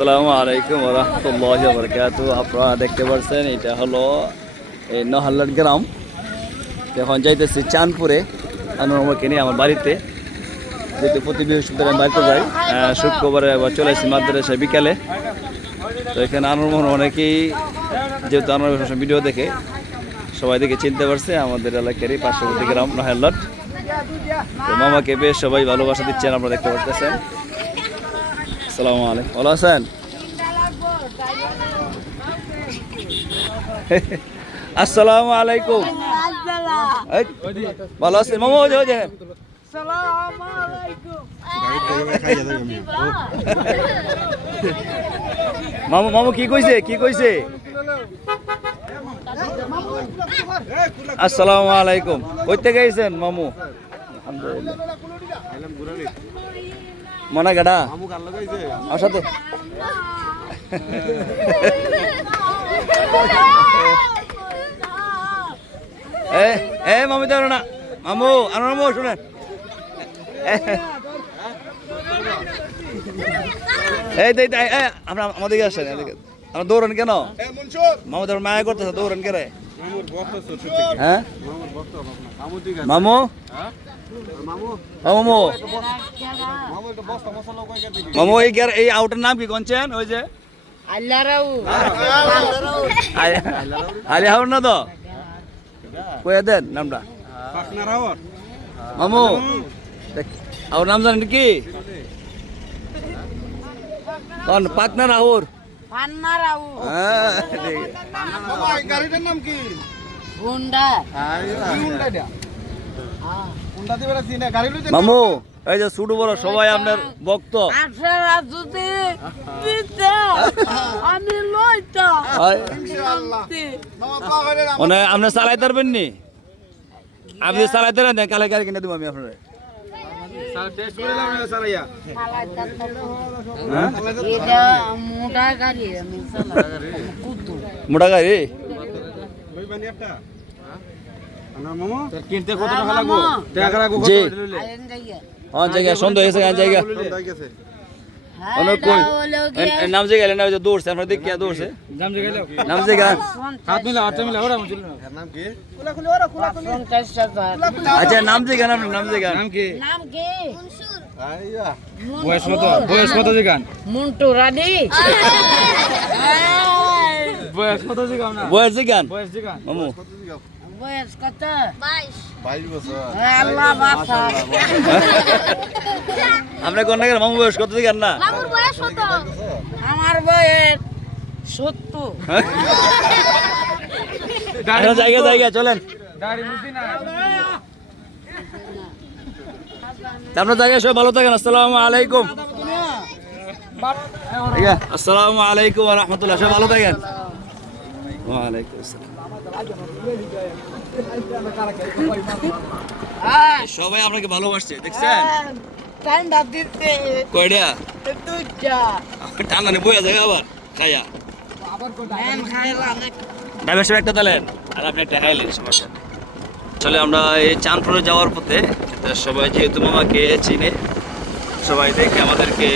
আসসালামু আলাইকুম ওয়া রাহমাতুল্লাহি ওয়া বারাকাতুহু। আপনারা দেখতে পাচ্ছেন এটা হলো এই নহাল্লাট গ্রাম। এখন যাইতেছি চাঁদপুরে আনোয়ারকে নিয়ে আমার বাড়িতে, যেহেতু প্রতি বৃহস্পতিবার আমি বাড়িতে যাই, শুক্রবারে আবার চলে আসি মাদ্রাসায় বিকালে। তো এখানে আনোয়ার অনেকেই, যেহেতু আনোয়ার ভিডিও দেখে সবাই দেখে চিনতে পারছে, আমাদের এলাকারই পার্শ্ববর্তী গ্রাম নহাল্লাট। তো মামাকে বেশ সবাই ভালোবাসা দিচ্ছেন, আপনারা দেখতে পাচ্ছেন। আসসালামু আলাইকুম, ভালো আছেন? আসসালামু আলাইকুম, ভালো আছেন মামু? মামু মামু কি কইছে, কি কইছে? আসসালামু আলাইকুম, কই থেকে আইছেন মামু? মনে গাড়া আমার সাথে মামু দেব না, মামু আর মামু শুনেন, আমরা আমাদেরকে আসেন, আমরা দৌড়ান কেন? মামু তোর মায়া করতেছে, দৌড়ান কে রে? হ্যাঁ মামু, মামু মামু এই আউটার নাম কি কোনছেন? ওই যে আলি হাউর না তো, কয়ে দেন নামটা মামু। আর নাম জানেন কি? কোন? পাটনা রাহুর। গাড়িটার নাম কি? মামু এই যে ছোট বড় সবাই আপনার ভক্ত। মানে আপনি চালাইতে পারবেন নি? আপনি চালাইতে পারেন, কালে গাড়ি কিনে দেবো আমি আপনার। মোটা গাড়ি কিনতে কত টাকা লাগবে? টাকা লাগবে কত? হ্যাঁ জায়গা সন্দেহ হয়েছে, জায়গা অনেক কই নাম জায়গা না, ওই যে দৌড়ছে আমরা দেখি দৌড়ছে নাম জায়গা। হাত মিলা হাত মিলা ওরা মুচল না। নাম কি? আচ্ছা নাম জায়গা, নাম জায়গা নাম কি? নাম কি? আইয়া বয়স কত জিগান? মুন্টু রানী। বয়স কত জিগান না? বয়স জিগান মামু বয়স কত? 22 বছর। আল্লাহ বাসা। আপনি কোন নাকি মামু বয়স কত জিগান না? মামুর বয়স কত? আমার বয়স 70। জায়গা চলেন, দাড়ি মুছি না। আপনার জায়গায় সবাই ভালো থাকেন। আসসালামু আলাইকুম। আসসালামু আলাইকুম ওয়া রাহমাতুল্লাহ, সবাই ভালো থাকেন। ওয়ালাইকুম আসসালাম। সবাই আপনাকে ভালোবাসছে, দেখছেন? টাইম বাদ দিতে কয়টা দুইটা টানা নে বইয়া যায় আবার খাইয়া ম্যান খাইলাম। ডাবের সাহেব একটা দিলেন আর আপনি একটা খাইলেন, সমস্যা নেই। আসলে আমরা এই চাঁদপুরে যাওয়ার পথে সবাই যেহেতু মামাকে চিনে, সবাই দেখে আমাদেরকে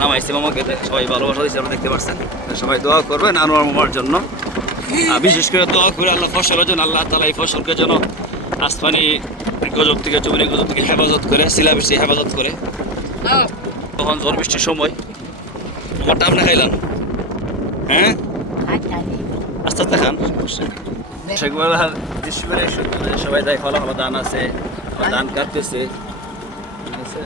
নামাইছে, মামাকে সবাই ভালোবাসা দিচ্ছে, আপনারা দেখতে পাচ্ছেন। সবাই দোয়া করবেন আনোয়ার মামার জন্য, বিশেষ করে দোয়া করে আল্লাহ ফসলের জন্য, আল্লাহ তাআলা এই ফসলকে যেন আসমানি গজব থেকে, জমিনি গজব থেকে হেফাজত করে, শিলাবৃষ্টি হেফাজত করে। তখন ঝড় বৃষ্টির সময় আমারটা আপনি খাইলাম, হ্যাঁ আস্তে আস্তে খান, শেখবেলার সবাই দেয়, ভালো ভালো ধান আছে, ধান কাটতেছে, ঠিক আছে।